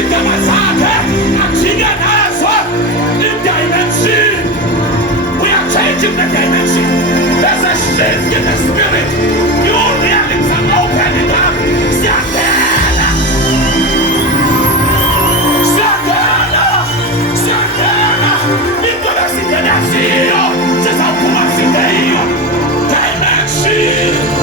igama zakhe ajike nazo i-dimension. We are changing the dimension. There's a shift in the spirit. New realities are opening up. Siyangena. Siyangena. Siyangena. Ingoba singena siyo. Sizawuphuma singeyiyo. Dimension.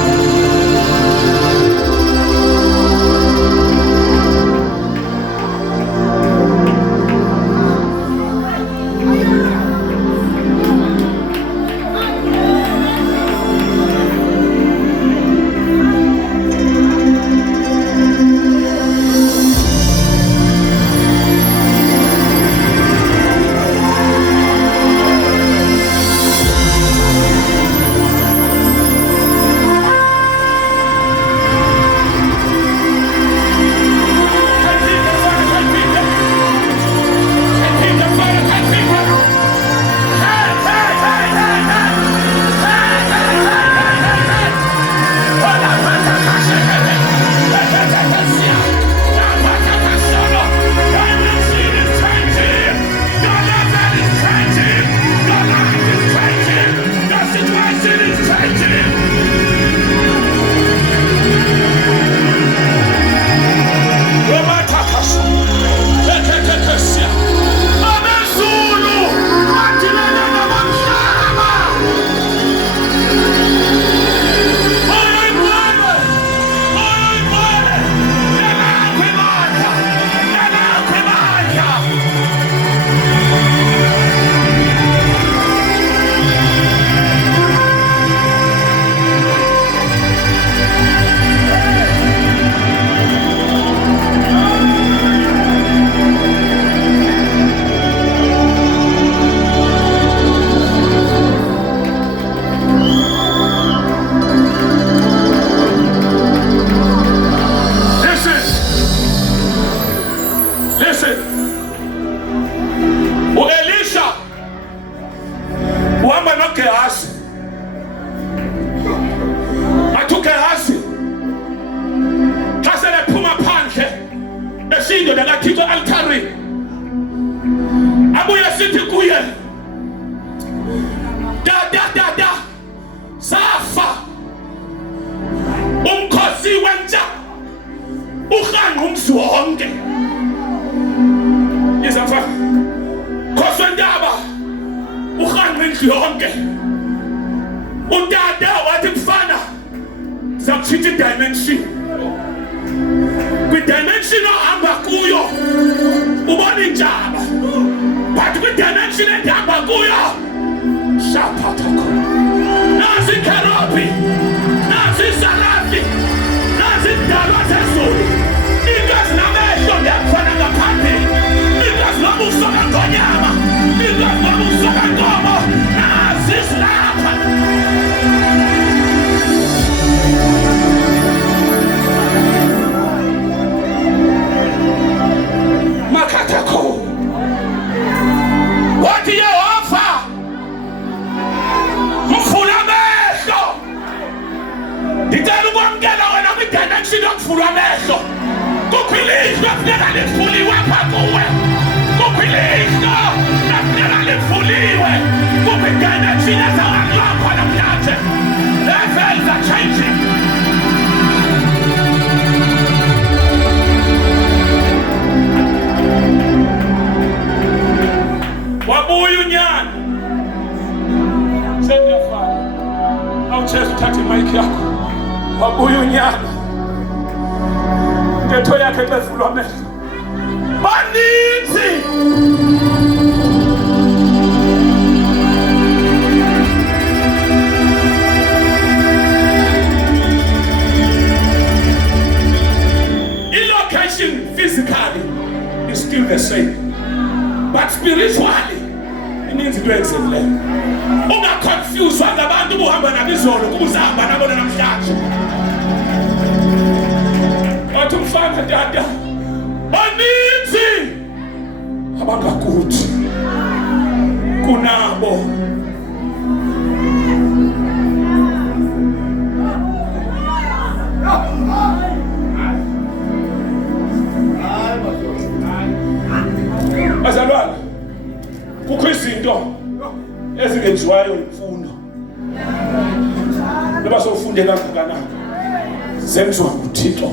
zenziwa nguThixo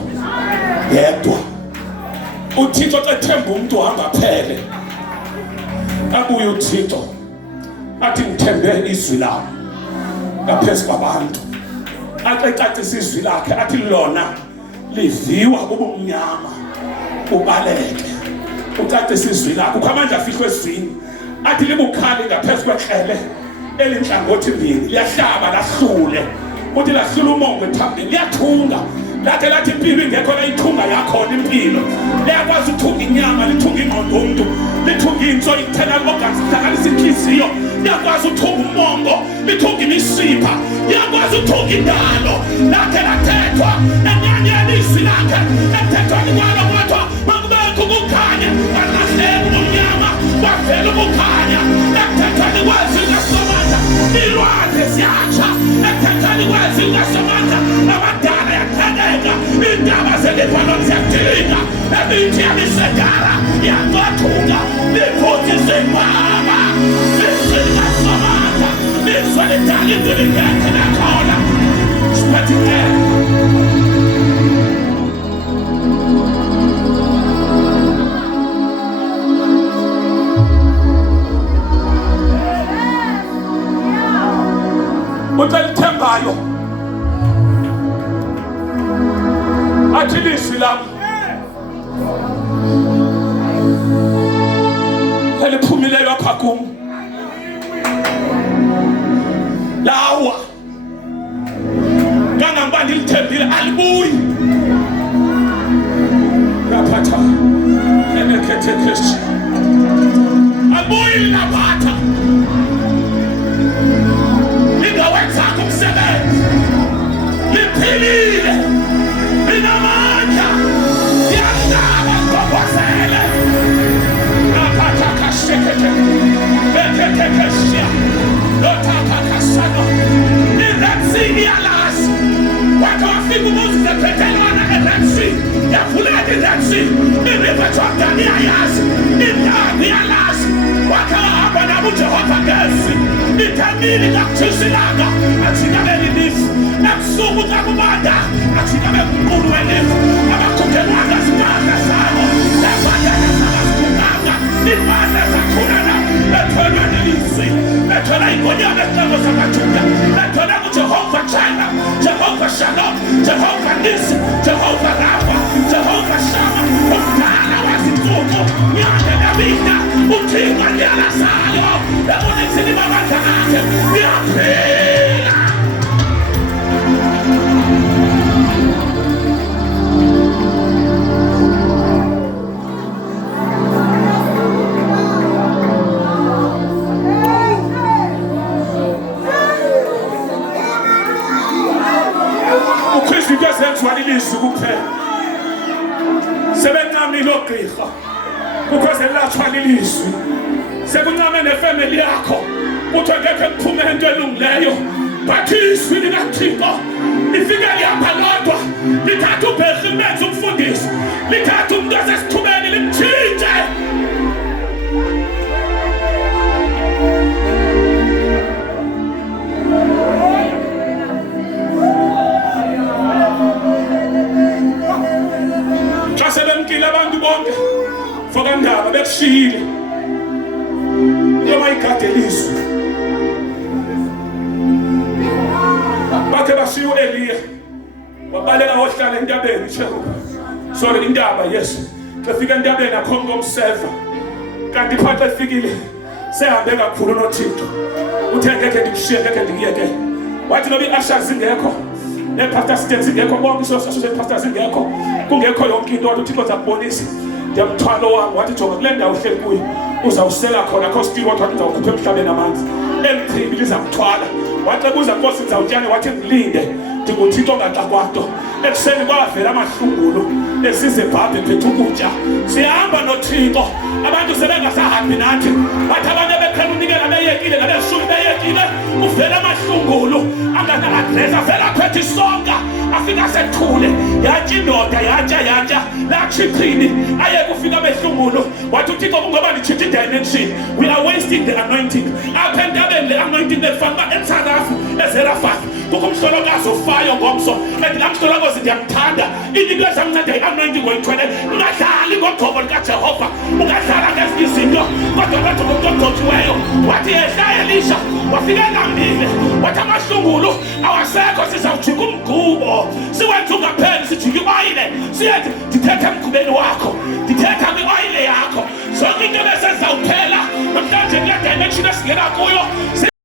yedwa. uThixo xa ethemba umuntu hamba phele, abuye uThixo athi ngithembe izwi lami ngaphezu kwabantu, athi ecacisa izwi lakhe athi lona liviwa ubumnyama ubaleke. Ucacisa izwi lakhe ukho amandla afihlwe ezwini, athi libukhali ngaphezu kwehlele elinhlangothi mbili, liyahlaba lahlule, uthi lahlula umongo ethambeni, liyathunga lakhe lathi impilo ingekho la ithunga yakhona impilo. Liyakwazi ukuthunga inyama, lithunga ingqondo yomuntu, lithunga inso, internal organs, lihlanganisa inhliziyo. Liyakwazi ukuthunga umongo, lithunga imisipha. Liyakwazi ukuthunga indalo lakhe lathethwa enyanyeni izwi lakhe ethethweni kwalo kwathiwa makubekho ukukhanya, kwalahleka ubumnyama kwavela ukukhanya. Ekuthethweni kwezwi likaSomandla ilwandle ziyatsha, ekuthethweni kwezwi likaSomandla abadala yathekeka, iindaba zelibhalwa ziyadinga, emithi yamisedala yaqothuka, liphuzisa imaba. Izwi likaSomandla lizwe lidala impilo ingekho nakhona. Siphatheke utelithembayo athi lizwi lami eliphumileyo apha kum lawa kangangoba ndilithembile alibuyi laphatha enekethekeshi alibuyi laphatha lingawenzanga umsebenzi, liphilile, linamandla, liyahlaba ngokwazele. Laphatha kashekete beketekeshia lotapha kasano irensi iyalazi. Wakhe wafika uMoses ephethelwana erensi, yavuleka irensi, iriver Jordan iyayazi, indawo iyalazi. Wakhe wahamba nabo uJehova ngezwi, ithamile ngakutshisa ilanga athina belilifu, ebusuku xa kubanda athina bekunkulu welifu. Abakhukelanga zimandla zabo, lezandla zabazikhunkanga, imandla zakhulana betholwa nilizwi, bethola ingonyama esicelo sakaJuda, bethola kuJehova Jireh, Jehova Shalom, Jehova Nisi, Jehova Rafa, Jehova Shama, umdala wazinsuku, nyanga nemihla, uThixo liyalazayo, ebonizini babandla akhe liyaphila. uKristu into ezenziwa lilizwi kuphela. Sebencamile ogqirha because elatshwa lilizwi. Sekuncame nefamily yakho uthi ngeke kuphume into elungileyo, but izwi likaThixo lifika lihamba lodwa, lithatha ubhekhi limenze umfundisi, lithatha umuntu osesithubeni limtshintshe. Xa sebemkile abantu bonke fokandaba bekushiyile noma igade lizwi, bakhe bashiya uEliya wabaleka wohlala entabeni sorry intaba yes, xefika entabeni akhomba umseva, kanti pha xa efikile sehambe kakhulu noThixo, uthe ngeke ndikushiye ngeke ndikuyeke. Wathi noba i-ushers ingekho ne-pastor assistants ingekho, bonke i-associate pastors ingekho, kungekho yonke into, wathi uThixo uzakubonisa ndiyamthwalo wami. Wathi jonga kule ndawo uhleli kuyo uzawusela khona kho still wathi uzawukhupha emhlabeni amanzi, elichibi liza kuthwala. Wathi buza Nkosi ndizawutyane, wathi ngilinde ndinguThixo ongaxakwanto. Ekuseni kwavela amahlungulu esize ebhabhe phethe ukutya, sihamba noThixo, abantu sebengasahambi nathi. Wathi abantu ebeqhela unikela beyekile, nabeshumi beyekile, uvela amahlungulu anganakadresa, vela aphethe isonka, afika sethule, yatya indoda, yatya lachichini, aye kufika behlungulu. Wathi uThixo kungoba nditshitha idimension, we are wasting the anointing. Apha entabeni le anointing efana eTsarafu eZerafath kukho umhlolokazi ofayo ngomso and laa mhlolokazi ndiyamthanda into ezamnceda i-anointing oyithwele ungadlali ngogcobo likaJehova ungadlala ngezinye izinto kodwa wathi ngumntu ogcotshiweyo wathi yehla Elisha wafika elambile wathi amahlungulu awasekho sizawujika umgubo siwenze ungapheli sijike ioyile siyethi ndithetha emgubeni wakho ndithetha kwi-oyile yakho zonke into besezawuphela namhlanje kule dimension esingena kuyo